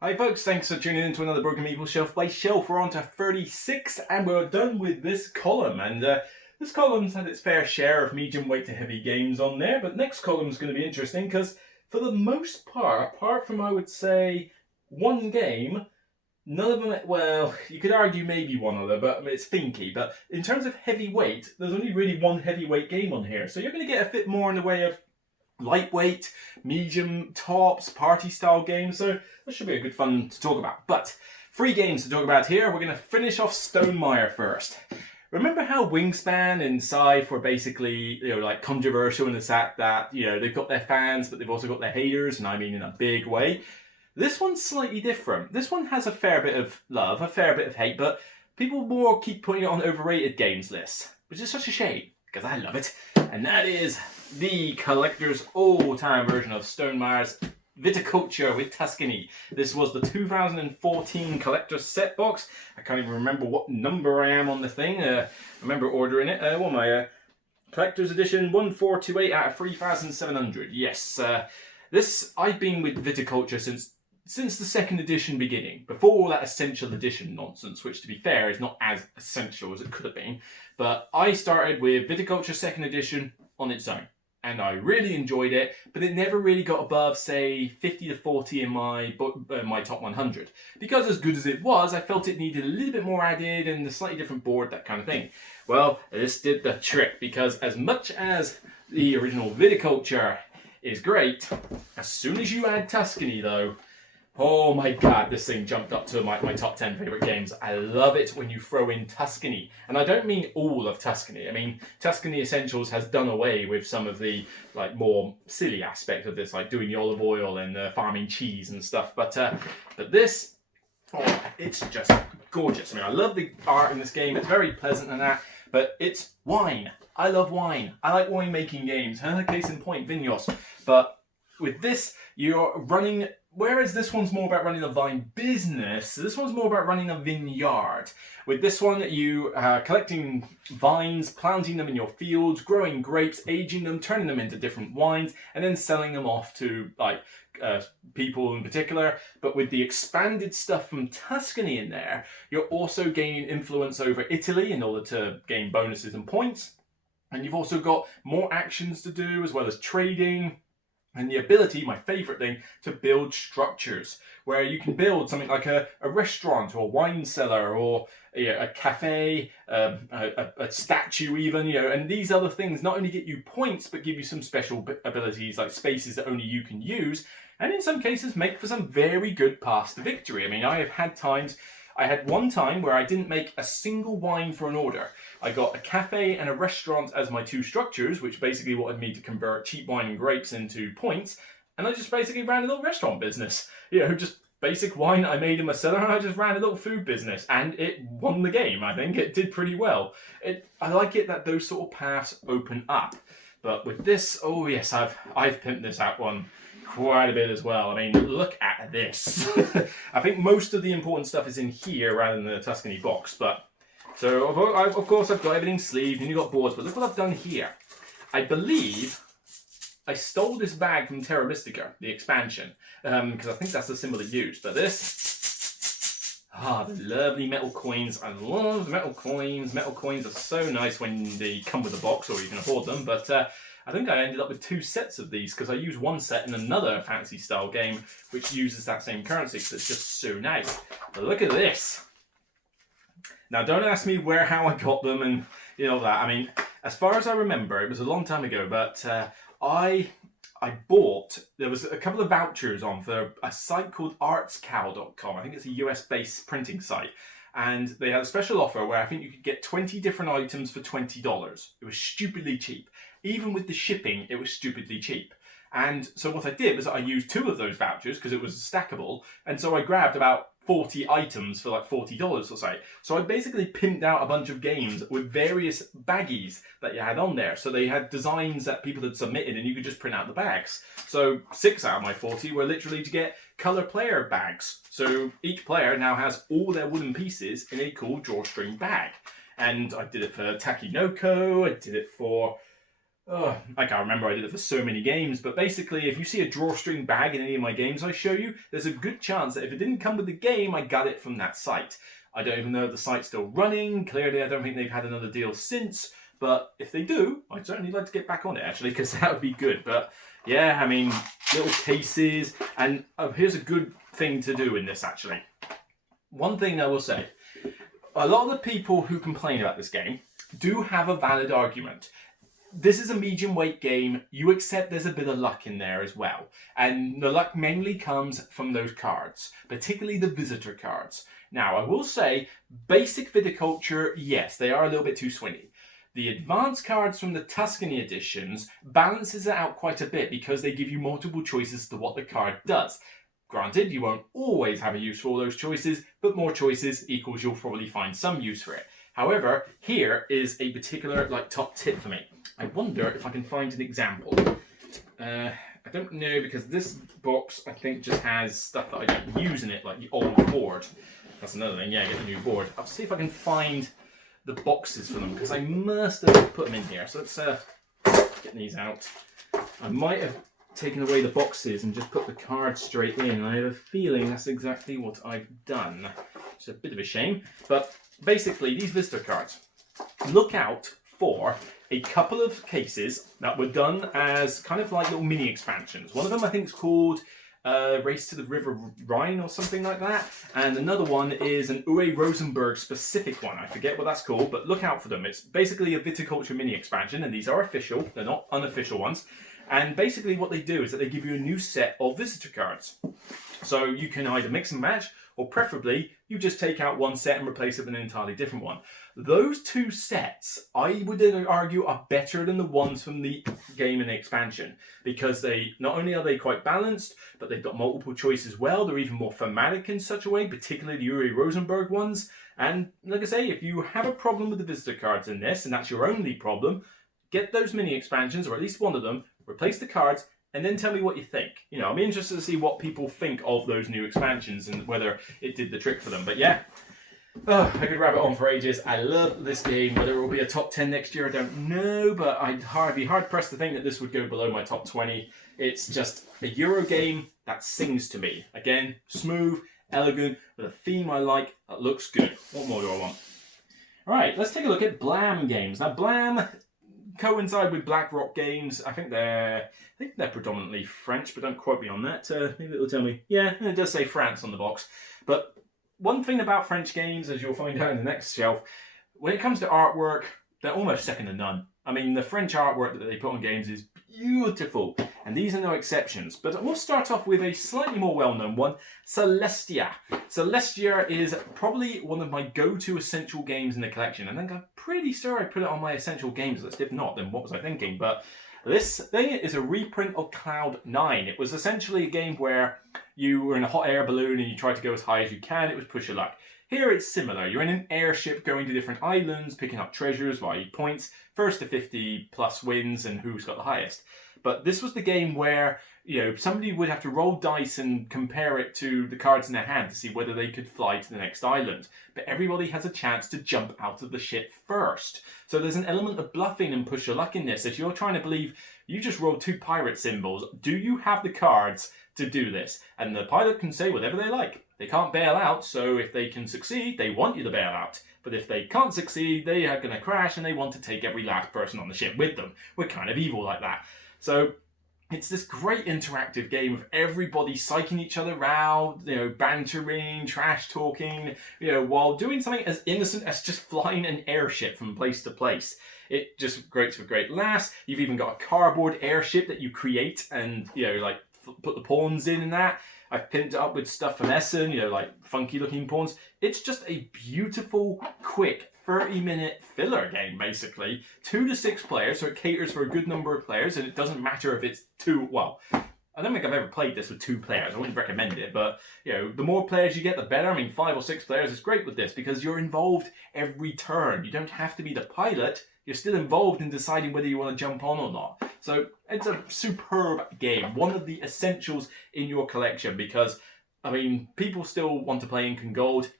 Hi folks, thanks for tuning in to another Broken Meeple Shelf by Shelf. We're on to 36 and we're done with this column. And this column's had its fair share of medium weight to heavy games on there, but next column's going to be interesting because for the most part, apart from I would say one game, none of them, well, you could argue maybe one other, but it's thinky. But in terms of heavyweight, there's only really one heavyweight game on here. So you're going to get a bit more in the way of lightweight, medium, tops, party style games, so this should be a good fun to talk about. But 3 games to talk about here. We're going to finish off Meier first. Remember how Wingspan and Scythe were basically, like controversial in the fact that, they've got their fans, but they've also got their haters, and I mean in a big way. This one's slightly different. This one has a fair bit of love, a fair bit of hate, but people more keep putting it on overrated games lists, which is such a shame, because I love it. And that is the collector's all-time version of Meier's Viticulture with Tuscany. This was the 2014 collector's set box. I can't even remember what number I am on the thing. I remember ordering it. What am I? Collector's edition 1428 out of 3,700. Yes. This, I've been with Viticulture since the second edition beginning, before all that essential edition nonsense, which to be fair is not as essential as it could have been. But I started with Viticulture second edition on its own, and I really enjoyed it, but it never really got above, say, 50 to 40 in my top 100. Because as good as it was, I felt it needed a little bit more added and a slightly different board, that kind of thing. Well, this did the trick, because as much as the original Viticulture is great, as soon as you add Tuscany though, oh my god, this thing jumped up to my top 10 favourite games. I love it when you throw in Tuscany. And I don't mean all of Tuscany. I mean, Tuscany Essentials has done away with some of the more silly aspect of this, like doing the olive oil and farming cheese and stuff. But this, it's just gorgeous. I mean, I love the art in this game. It's very pleasant and that, but it's wine. I love wine. I like wine-making games. Case in point, Vinos. But with this, you're running... Whereas this one's more about running a vine business, this one's more about running a vineyard. With this one, you are collecting vines, planting them in your fields, growing grapes, aging them, turning them into different wines, and then selling them off to people in particular. But with the expanded stuff from Tuscany in there, you're also gaining influence over Italy in order to gain bonuses and points. And you've also got more actions to do, as well as trading. And the ability, my favourite thing, to build structures where you can build something like a restaurant or a wine cellar or a cafe, a statue even, and these other things not only get you points but give you some special abilities like spaces that only you can use, and in some cases make for some very good paths to victory. I mean, I had one time where I didn't make a single wine for an order. I got a cafe and a restaurant as my 2 structures, which basically wanted me to convert cheap wine and grapes into points. And I just basically ran a little restaurant business. Just basic wine I made in my cellar, and I just ran a little food business. And it won the game, I think. It did pretty well. I like it that those sort of paths open up. But with this, oh yes, I've pimped this out one quite a bit as well. I mean, look at this. I think most of the important stuff is in here rather than the Tuscany box, but... So, of course, I've got everything sleeved and you've got boards, but look what I've done here. I believe I stole this bag from Terra Mystica, the expansion, because I think that's the symbol it used. But this, the lovely metal coins. I love metal coins. Metal coins are so nice when they come with a box or you can afford them, but I think I ended up with 2 sets of these because I used one set in another fantasy style game which uses that same currency because it's just so nice. But look at this. Now, don't ask me how I got them and that. I mean, as far as I remember, it was a long time ago, but I bought, there was a couple of vouchers on for a site called artscow.com. I think it's a US-based printing site. And they had a special offer where I think you could get 20 different items for $20. It was stupidly cheap. Even with the shipping, it was stupidly cheap. And so what I did was I used 2 of those vouchers because it was stackable. And so I grabbed about 40 items for like $40 or so. So I basically pimped out a bunch of games with various baggies that you had on there. So they had designs that people had submitted and you could just print out the bags. So 6 out of my 40 were literally to get color player bags. So each player now has all their wooden pieces in a cool drawstring bag. And I did it for Takinoko, I did it for I can't remember, I did it for so many games, but basically if you see a drawstring bag in any of my games I show you, there's a good chance that if it didn't come with the game, I got it from that site. I don't even know if the site's still running. Clearly I don't think they've had another deal since, but if they do, I'd certainly like to get back on it actually, because that would be good. But yeah, I mean, little cases, and here's a good thing to do in this actually. One thing I will say, a lot of the people who complain about this game do have a valid argument. This is a medium weight game. You accept there's a bit of luck in there as well. And the luck mainly comes from those cards, particularly the visitor cards. Now, I will say, basic viticulture, yes, they are a little bit too swingy. The advanced cards from the Tuscany editions balances it out quite a bit because they give you multiple choices to what the card does. Granted, you won't always have a use for all those choices, but more choices equals you'll probably find some use for it. However, here is a particular top tip for me. I wonder if I can find an example. I don't know, because this box I think just has stuff that I don't use in it, like the old board. That's another thing, yeah, get a new board. I'll see if I can find the boxes for them, because I must have put them in here. So let's get these out. I might have taken away the boxes and just put the cards straight in. I have a feeling that's exactly what I've done. It's a bit of a shame, but basically these visitor cards, look out for a couple of cases that were done as kind of like little mini expansions. One of them I think is called Race to the River Rhine or something like that, and another one is an Uwe Rosenberg specific one. I forget what that's called, but look out for them. It's basically a viticulture mini expansion, and these are official, they're not unofficial ones. And basically what they do is that they give you a new set of visitor cards. So you can either mix and match, or preferably you just take out one set and replace it with an entirely different one. Those two sets, I would argue, are better than the ones from the game and the expansion, because they not only are they quite balanced, but they've got multiple choice as well. They're even more thematic in such a way, particularly the Uwe Rosenberg ones. And like I say, if you have a problem with the visitor cards in this, and that's your only problem, get those mini expansions, or at least one of them, replace the cards, and then tell me what you think. You know, I'm interested to see what people think of those new expansions and whether it did the trick for them. But yeah, I could rabbit on for ages. I love this game. Whether it will be a top 10 next year, I don't know, but I'd be hard pressed to think that this would go below my top 20. It's just a Euro game that sings to me. Again, smooth, elegant, with a theme I like, that looks good. What more do I want? All right, let's take a look at Blam games. Now, Blam coincide with Black Rock Games. I think they're predominantly French, but don't quote me on that. Maybe it'll tell me. Yeah, it does say France on the box. But one thing about French games, as you'll find out in the next shelf, when it comes to artwork, they're almost second to none. I mean, the French artwork that they put on games is beautiful, and these are no exceptions. But we'll start off with a slightly more well-known one, Celestia. Celestia is probably one of my go-to essential games in the collection. I think I'm pretty sure I put it on my essential games list. If not, then what was I thinking? But this thing is a reprint of Cloud 9. It was essentially a game where you were in a hot air balloon and you tried to go as high as you can. It was push your luck. Here it's similar. You're in an airship going to different islands, picking up treasures via points. First to 50 plus wins and who's got the highest. But this was the game where, you know, somebody would have to roll dice and compare it to the cards in their hand to see whether they could fly to the next island. But everybody has a chance to jump out of the ship first. So there's an element of bluffing and push your luck in this. If you're trying to believe you just rolled 2 pirate symbols, do you have the cards to do this? And the pilot can say whatever they like. They can't bail out, so if they can succeed, they want you to bail out. But if they can't succeed, they are going to crash and they want to take every last person on the ship with them. We're kind of evil like that. So it's this great interactive game of everybody psyching each other out, you know, bantering, trash talking, you know, while doing something as innocent as just flying an airship from place to place. It just creates for great laughs. You've even got a cardboard airship that you create and, you know, like put the pawns in and that. I've pinned it up with stuff from Essen, you know, like funky looking pawns. It's just a beautiful, quick 30-minute filler game, basically. 2 to 6 players, so it caters for a good number of players, and it doesn't matter if it's 2, well, I don't think I've ever played this with 2 players. I wouldn't recommend it, but, you know, the more players you get, the better. I mean, 5 or 6 players is great with this because you're involved every turn. You don't have to be the pilot. You're still involved in deciding whether you want to jump on or not. So it's a superb game, one of the essentials in your collection because, I mean, people still want to play Ink and Gold.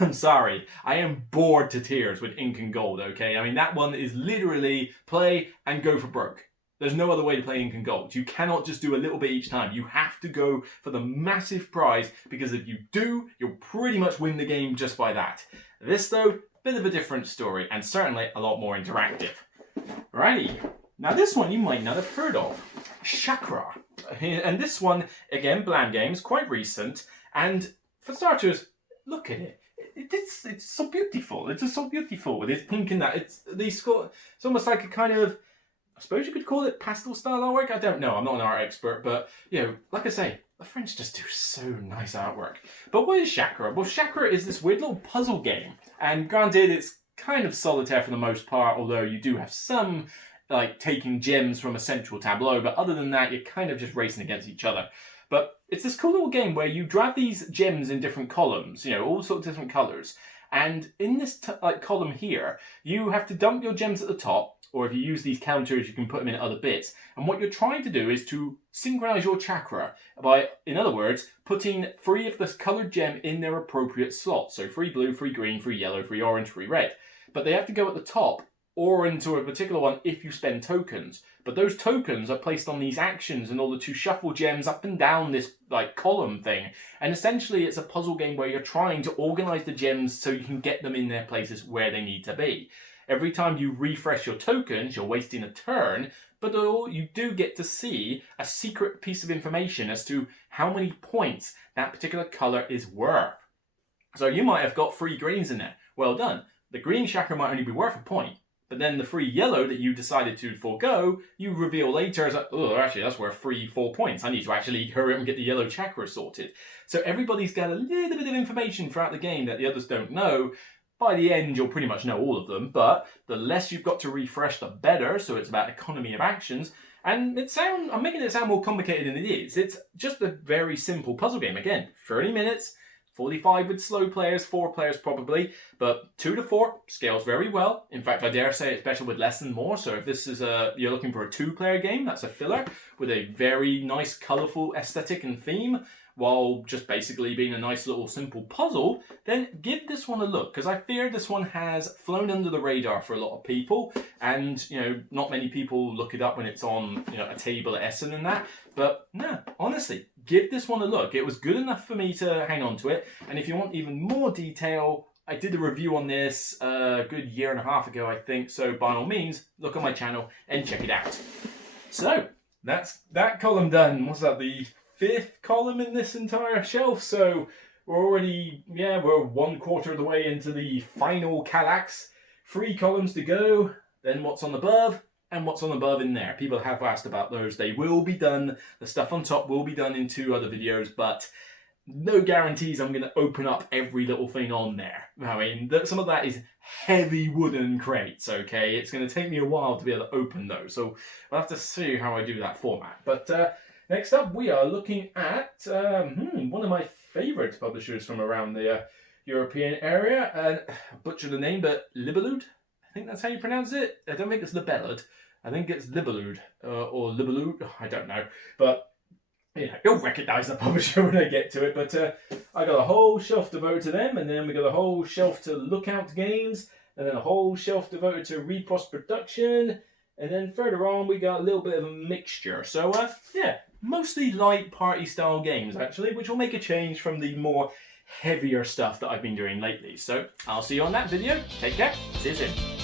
I'm sorry, I am bored to tears with Ink and Gold, okay? I mean, that one is literally play and go for broke. There's no other way to play Ink and Gold. You cannot just do a little bit each time. You have to go for the massive prize, because if you do, you'll pretty much win the game just by that. This, though, bit of a different story, and certainly a lot more interactive. Righty, now this one you might not have heard of. Chakra. And this one, again, Blam Games, quite recent, and for starters, look at it. It's so beautiful. It's just so beautiful with its pink and that. It's almost like a kind of, I suppose you could call it pastel style artwork. I don't know. I'm not an art expert, but you know, like I say, the French just do so nice artwork. But what is Chakra? Well, Chakra is this weird little puzzle game, and granted, it's kind of solitaire for the most part. Although you do have some like taking gems from a central tableau, but other than that, you're kind of just racing against each other. But it's this cool little game where you drag these gems in different columns, you know, all sorts of different colours. And in this column here, you have to dump your gems at the top, or if you use these counters, you can put them in other bits. And what you're trying to do is to synchronize your chakra by, in other words, putting 3 of this coloured gem in their appropriate slots. So 3 blue, 3 green, 3 yellow, 3 orange, 3 red. But they have to go at the top or into a particular one if you spend tokens. But those tokens are placed on these actions in order to shuffle gems up and down this like column thing. And essentially it's a puzzle game where you're trying to organize the gems so you can get them in their places where they need to be. Every time you refresh your tokens, you're wasting a turn, but you do get to see a secret piece of information as to how many points that particular color is worth. So you might have got 3 greens in there. Well done. The green chakra might only be worth a point. But then the 3 yellow that you decided to forego, you reveal later as like, oh, actually that's worth 4 points. I need to actually hurry up and get the yellow chakra sorted. So everybody's got a little bit of information throughout the game that the others don't know. By the end, you'll pretty much know all of them, but the less you've got to refresh, the better. So it's about economy of actions. And I'm making it sound more complicated than it is. It's just a very simple puzzle game. Again, 30 minutes. 45 with slow players, 4 players probably, but 2 to 4 scales very well. In fact, I dare say it's better with less and more. So if this is you're looking for a 2-player game, that's a filler with a very nice, colourful aesthetic and theme, while just basically being a nice little simple puzzle, then give this one a look, because I fear this one has flown under the radar for a lot of people, and you know, not many people look it up when it's on, you know, a table at Essen and that. But no, honestly, give this one a look. It was good enough for me to hang on to it, and if you want even more detail, I did a review on this a good 1.5 years ago, I think, so by all means, look on my channel and check it out. So, that's that column done. What's that, the 5th column in this entire shelf? So, we're already, we're 1/4 of the way into the final Kallax. 3 columns to go, then what's on above, and what's on above in there. People have asked about those. They will be done. The stuff on top will be done in 2 other videos, but no guarantees I'm going to open up every little thing on there. I mean, some of that is heavy wooden crates, okay? It's going to take me a while to be able to open those, so I'll have to see how I do that format. But next up, we are looking at one of my favourite publishers from around the European area. And I butchered the name, but Libellud? I think that's how you pronounce it. I don't think it's Libellud. I think it's Libellud or Libellud. I don't know. But you know, you'll recognise the publisher when I get to it. But I got a whole shelf devoted to them, and then we got a whole shelf to Lookout Games, and then a whole shelf devoted to Repos Production, and then further on we got a little bit of a mixture. So yeah, mostly light party style games actually, which will make a change from the more heavier stuff that I've been doing lately. So I'll see you on that video. Take care. See you soon.